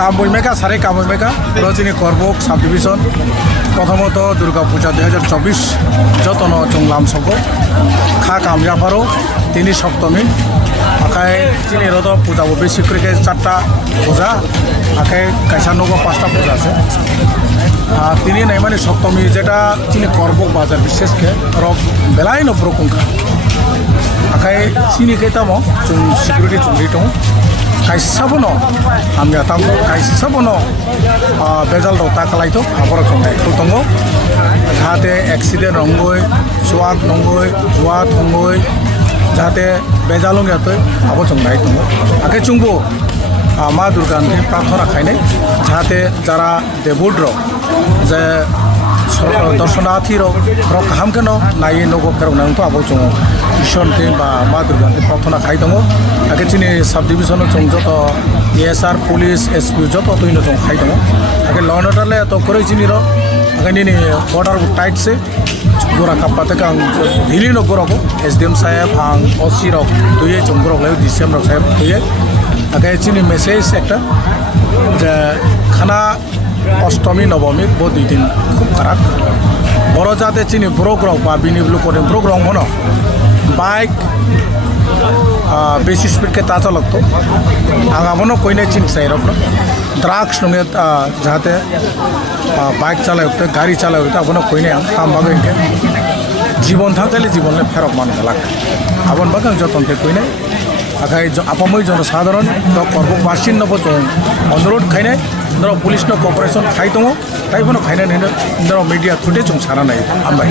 কামবইমেকা সারে কামবইমেকা রজনী করবক sub division প্রথমত দুর্গা পূজা 2024 যতন চংলাম সক খা কামজাফারো তিনি সপ্তমী আখায় চিনি রদ পূজা বেশি করে 4টা পূজা আখায় কাইসানগো 5টা পূজা আছে তিনি নাই মানে সপ্তমী যেটা চিনি করবক বাজার বিশেষকে রক বেলাই নব্রকুংখা আখায় চিনি কেতামো जों सिकिउरिटी चुंग्रि दं काइसाबनो हामया ताम काइसाबनो बेजाल दता खालायतो आबरक संनायखौ दङ जाहाथे एक्सिडेन्ट रंगय सुवात नंगय जुवा थंगय जाहाथे बेजालुं यातै आबो संनाय दङ आखे चुंबो मा दुर्गानि प्रार्थना खायनाय जाहाथे जारा देबुद्र जे दर्शनार्थी रक हामकेन नायै नगो फेरनांथ आबो जों ईश्वरनि बा मा दुर्गानि प्रार्थना खाय दङ आगे चिनि सब डिविजन जों जत एएसआर पुलिस एसपी जत तैनो जों खाय दङ आगे ल एंड अर्डर ले तो करे चिनि र आगे नि बॉर्डर टाइट से गोरा कापाते आं भिली न गोराको एसडीएम साहेब आं ओसी रक दुये जों गोरक ले डीसीएम रक साहेब दुये आगे चिनि मेसेज एकटा जे खाना अष्टमी नवमी वो 2 दिन खूब खराब बड़ जाते चिनी ब्रोग्रक बा बिनि ब्लुकोडिंग प्रोग्राम होनो बाइक बेसी स्पीड के ताजा लगतो आं आबनो कोइने चिन साइरक ड्राग्स नंगे जाते बाइक चालायते गाड़ी चालायते आबनो कोइने आं काम बागे इनके जीवन थाकले जीवन ले फेरक मान गलाक आबन बागे जतनते कोइने आखाय आपामै जन साधारण करबक बासिन नबो जों अनुरोध खायनाय पुलिस कोअपारेशन खाई दङ ताइबनो खायनाय मीडिया थुटे जों सारा नाय आमबाय